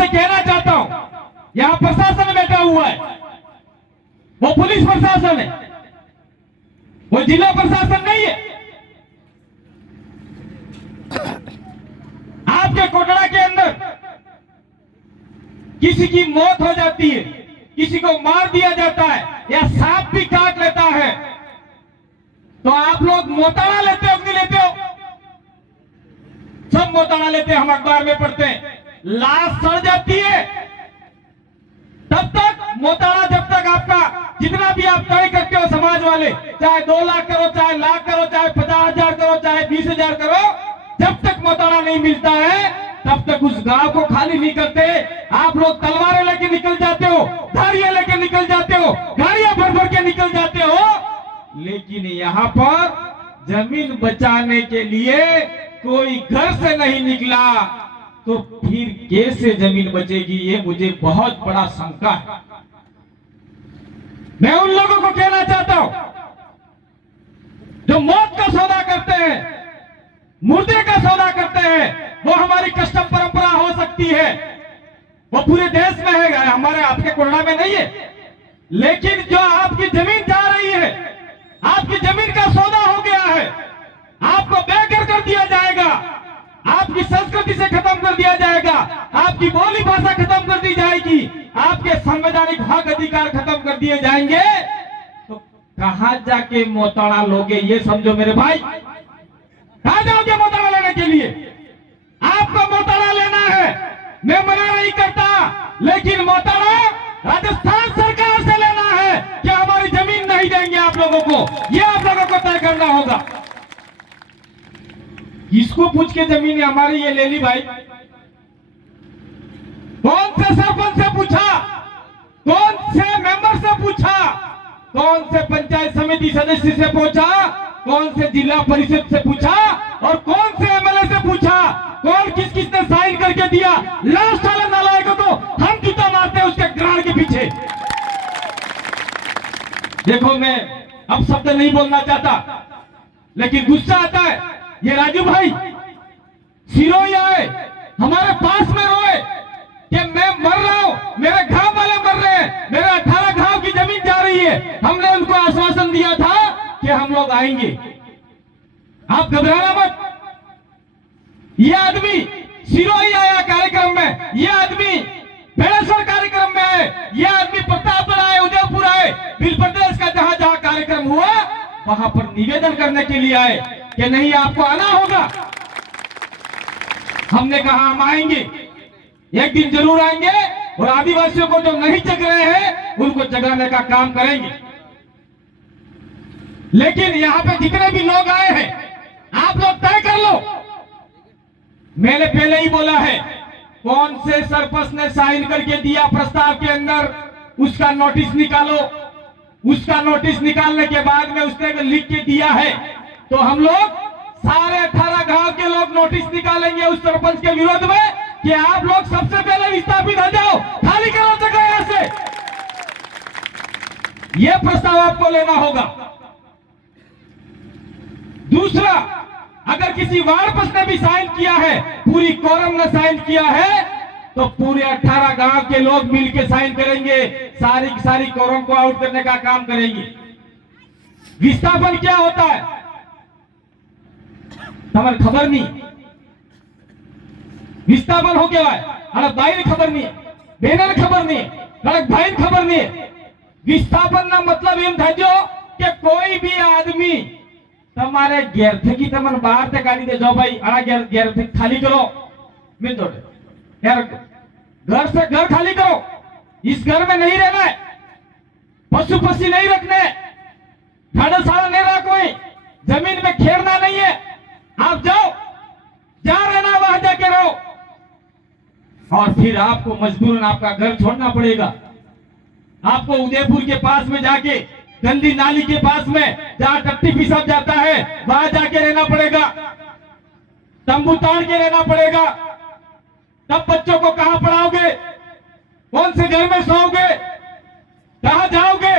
से कहना चाहता हूं, यहां प्रशासन बैठा हुआ है, वो पुलिस प्रशासन है, वो जिला प्रशासन नहीं है। आपके कोटड़ा के अंदर किसी की मौत हो जाती है, किसी को मार दिया जाता है, या सांप भी काट लेता है, तो आप लोग मोताला लेते हो कि नहीं लेते हो? सब मोताला लेते हैं, हम अखबार में पढ़ते हैं। लाश सड़ जाती है तब तक मोताला, जब तक आपका जितना भी आप तय करते हो समाज वाले, चाहे 2 लाख करो, चाहे लाख करो, चाहे 50,000 करो, चाहे 20,000 करो, जब तक मोताला नहीं मिलता है तब तक उस गांव को खाली नहीं करते। आप लोग तलवारें लेके निकल जाते हो, धारियां लेके निकल जाते हो, गाड़ियां भर भर के निकल जाते हो, लेकिन यहाँ पर जमीन बचाने के लिए कोई घर से नहीं निकला, तो फिर कैसे जमीन बचेगी? ये मुझे बहुत बड़ा शंका है। मैं उन लोगों को कहना चाहता हूं जो मौत का सौदा करते हैं, मुर्दे का सौदा करते हैं, वो हमारी कस्टम परंपरा हो सकती है, वो पूरे देश में है, हमारे आपके कोटड़ा में नहीं है, लेकिन जो आपकी जमीन जा रही है, आपकी जमीन का सौदा हो गया है, आपको बेघर कर दिया जाएगा, आपकी संस्कृति से खत्म कर दिया जाएगा, आपकी बोली भाषा खत्म कर दी जाएगी, आपके संवैधानिक हक अधिकार खत्म कर दिए जाएंगे, तो कहां जाके मोताला लोगे? ये समझो मेरे भाई, कहां जाओगे मोताला लेने के लिए? आपको मोताला लेना है, मैं मना नहीं करता, लेकिन मोताला राजस्थान सरकार से लेना है कि हमारी जमीन नहीं देंगे आप लोगों को, ये आप लोगों को तय करना होगा। किसको पूछ के जमीन हमारी ये ले ली भाई? कौन से सरपंच से पूछा? कौन से मेंबर से पूछा? कौन से पंचायत समिति सदस्य से पूछा? कौन से जिला परिषद से पूछा? और कौन से एमएलए से पूछा? कौन किस किसने साइन करके दिया? लास्ट वाले नालायकों को हम जूता मारते हैं उसके ग्राण के पीछे। देखो, मैं अब शब्द नहीं बोलना चाहता, लेकिन गुस्सा आता है। ये राजू भाई सिरोही आए, हमारे पास में रोए कि मैं मर रहा हूं, मेरे गांव वाले मर रहे हैं, मेरे 18 गांव की जमीन जा रही है। हमने उनको आश्वासन दिया था कि हम लोग आएंगे, आप घबराना मत। ये आदमी सिरोही आया कार्यक्रम में, ये आदमी बेड़ेश्वर कार्यक्रम में आए, ये आदमी प्रतापगढ़ आए, उदयपुर आए, बिल प्रदेश का जहां जहां कार्यक्रम हुआ वहां पर निवेदन करने के लिए आए कि नहीं आपको आना होगा। हमने कहा हम आएंगे, एक दिन जरूर आएंगे, और आदिवासियों को जो नहीं जग रहे हैं उनको जगाने का काम करेंगे। लेकिन यहां पे जितने भी लोग आए हैं, आप लोग तय कर लो। मैंने पहले ही बोला है, कौन से सरपंच ने साइन करके दिया प्रस्ताव के अंदर, उसका नोटिस निकालो। उसका नोटिस निकालने के बाद में उसने लिख के दिया है, तो हम लोग सारे 18 गांव के लोग नोटिस निकालेंगे उस सरपंच के विरोध में कि आप लोग सबसे पहले विस्थापित हो जाओ, खाली करो जगह यहां से। यह प्रस्ताव आपको लेना होगा। दूसरा, अगर किसी वार्ड प्रश्न ने भी साइन किया है, पूरी कोरम ने साइन किया है, तो पूरे 18 गांव के लोग मिलकर साइन करेंगे, सारी की सारी कोरम को आउट करने का काम करेंगे। विस्थापन क्या होता है तुम्हारे खबर नहीं? विस्थापन हो क्या है? अरे भाई खबर नहीं, बहन खबर नहीं, अरे भाई खबर नहीं। विस्थापन ना मतलब एम था जो कि कोई भी आदमी तुम्हारे घेर की तमन बाहर से गाड़ी दे जाओ भाई, अड़ा घेर खाली करो, मिल दो यार, घर से घर खाली करो, इस घर में नहीं रहना है, पशु पक्षी नहीं रखने, घाड़ा नहीं रहा, कोई जमीन में खेरना नहीं है, आप जाओ, जहां रहना वहां जाके रहो। और फिर आपको मजबूरन आपका घर छोड़ना पड़ेगा। आपको उदयपुर के पास में जाके, गंदी नाली के पास में जहां टट्टी पिसाब जाता है वहां जाके रहना पड़ेगा, तंबू ताड़ के रहना पड़ेगा। तब बच्चों को कहां पढ़ाओगे? कौन से घर में सोओगे? कहां जाओगे?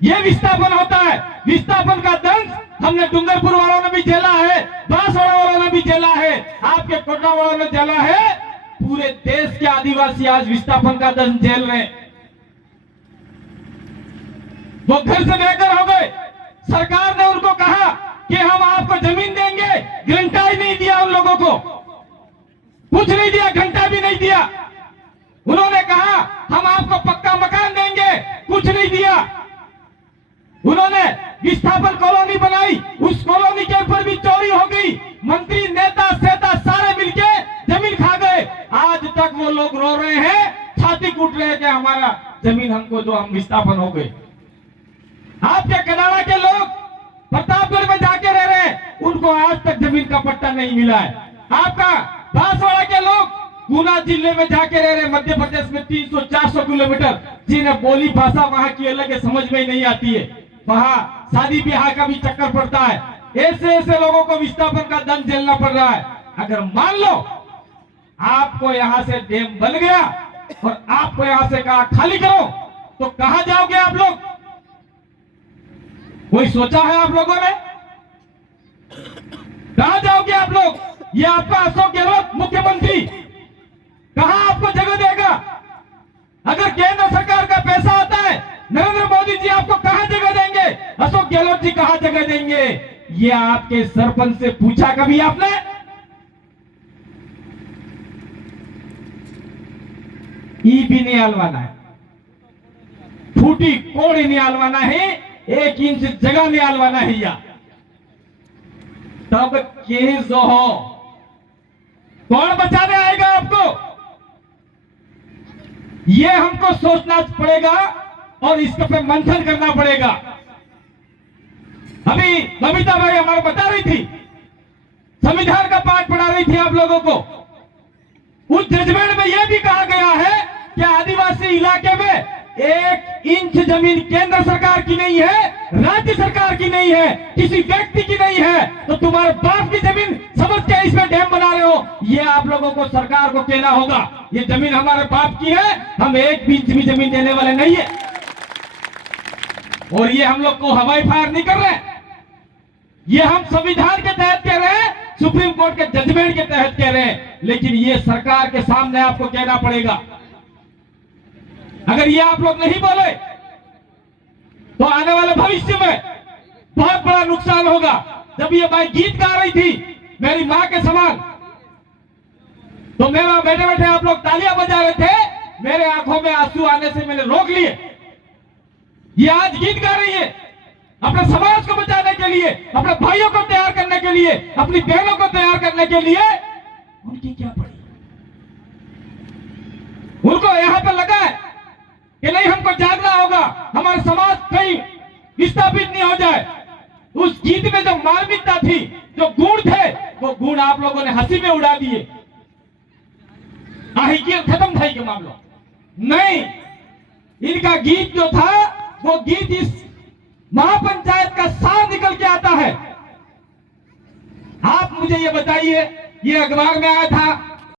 यह विस्थापन होता है। विस्थापन का दंश हमने डूंगरपुर वालों ने भी झेला है, बांसवाड़ा वालों ने भी झेला है, आपके कोटड़ा वालों ने झेला है, पूरे देश के आदिवासी आज विस्थापन का दंड झेल रहे हैं। वो घर से बेघर हो गए। सरकार ने उनको कहा कि हम आपको जमीन देंगे, घंटा ही नहीं दिया उन लोगों को, कुछ नहीं दिया, घंटा भी नहीं दिया। उन्होंने कहा हम आपको पक्का मकान देंगे, कुछ नहीं दिया। उन्होंने विस्थापन कॉलोनी बनाई, उस कॉलोनी के ऊपर भी चोरी हो गई। मंत्री, नेता, सेता सारे मिलके जमीन खा गए। आज तक वो लोग रो रहे हैं, छाती कूट रहे हैं कि हमारा जमीन हमको दो, हम विस्थापन हो गए। आपके कनाडा के लोग प्रतापगढ़ में जाके रह रहे हैं, उनको आज तक जमीन का पट्टा नहीं मिला है। आपका बांसवाड़ा के लोग गुना जिले में जाके रह रहे हैं, मध्य प्रदेश में 300-400 किलोमीटर, जिन्हें बोली भाषा वहां की अलग है, समझ में ही नहीं आती है। वहां शादी ब्याह का भी चक्कर पड़ता है। ऐसे ऐसे लोगों को विस्थापन का दंड झेलना पड़ रहा है। अगर मान लो आपको यहां से डैम बन गया और आपको यहां से कहा खाली करो, तो कहां जाओगे आप लोग? कोई सोचा है आप लोगों ने? कहां जाओगे आप लोग? ये आपका अशोक गहलोत मुख्यमंत्री कहां आपको जगह देगा? अगर केंद्र सरकार का पैसा आता है, नरेंद्र मोदी जी आपको कहां जगह देंगे? अशोक गहलोत जी कहां जगह देंगे? ये आपके सरपंच से पूछा कभी आपने? ई भी नहीं हलवाना है, फूटी कोड़ी नहीं हलवाना है, 1 इंच जगह नहीं हलवाना है। या तब केस जो हो, कौन बचाने आएगा आपको? ये हमको सोचना पड़ेगा और इसके पे मंथन करना पड़ेगा। अभी बबीता भाई हमारे बता रही थी, संविधान का पाठ पढ़ा रही थी आप लोगों को। उस जजमेंट में यह भी कहा गया है कि आदिवासी इलाके में 1 इंच जमीन केंद्र सरकार की नहीं है, राज्य सरकार की नहीं है, किसी व्यक्ति की नहीं है। तो तुम्हारे बाप की जमीन समझ के इसमें डैम बना रहे हो, ये आप लोगों को सरकार को कहना होगा। ये जमीन हमारे बाप की है, हम 1 इंच भी जमीन देने वाले नहीं है। और ये हम लोग को हवाई फायर नहीं कर रहे, ये हम संविधान के तहत कह रहे हैं, सुप्रीम कोर्ट के जजमेंट के तहत कह रहे हैं। लेकिन ये सरकार के सामने आपको कहना पड़ेगा। अगर ये आप लोग नहीं बोले तो आने वाले भविष्य में बहुत बड़ा नुकसान होगा। जब ये भाई गीत गा रही थी मेरी मां के समान, तो मेरा बैठे बैठे आप लोग तालियां बजा रहे थे, मेरे आंखों में आंसू आने से मैंने रोक लिए। ये आज गीत गा रही है अपने समाज को बचाने के लिए, अपने भाइयों को तैयार करने के लिए, अपनी बहनों को तैयार करने के लिए। उनकी क्या पड़ी? उनको यहां पर लगा है कि नहीं, हमको जागना होगा, हमारे समाज कहीं विस्थापित नहीं हो जाए। उस गीत में जो मार्मिकता थी, जो गुण थे, वो गुण आप लोगों ने हंसी में उड़ा दिए। खत्म था ये मामला नहीं। इनका गीत जो था, वो गीत इस महापंचायत का सार निकल के आता है। आप मुझे ये बताइए, ये अखबार में आया था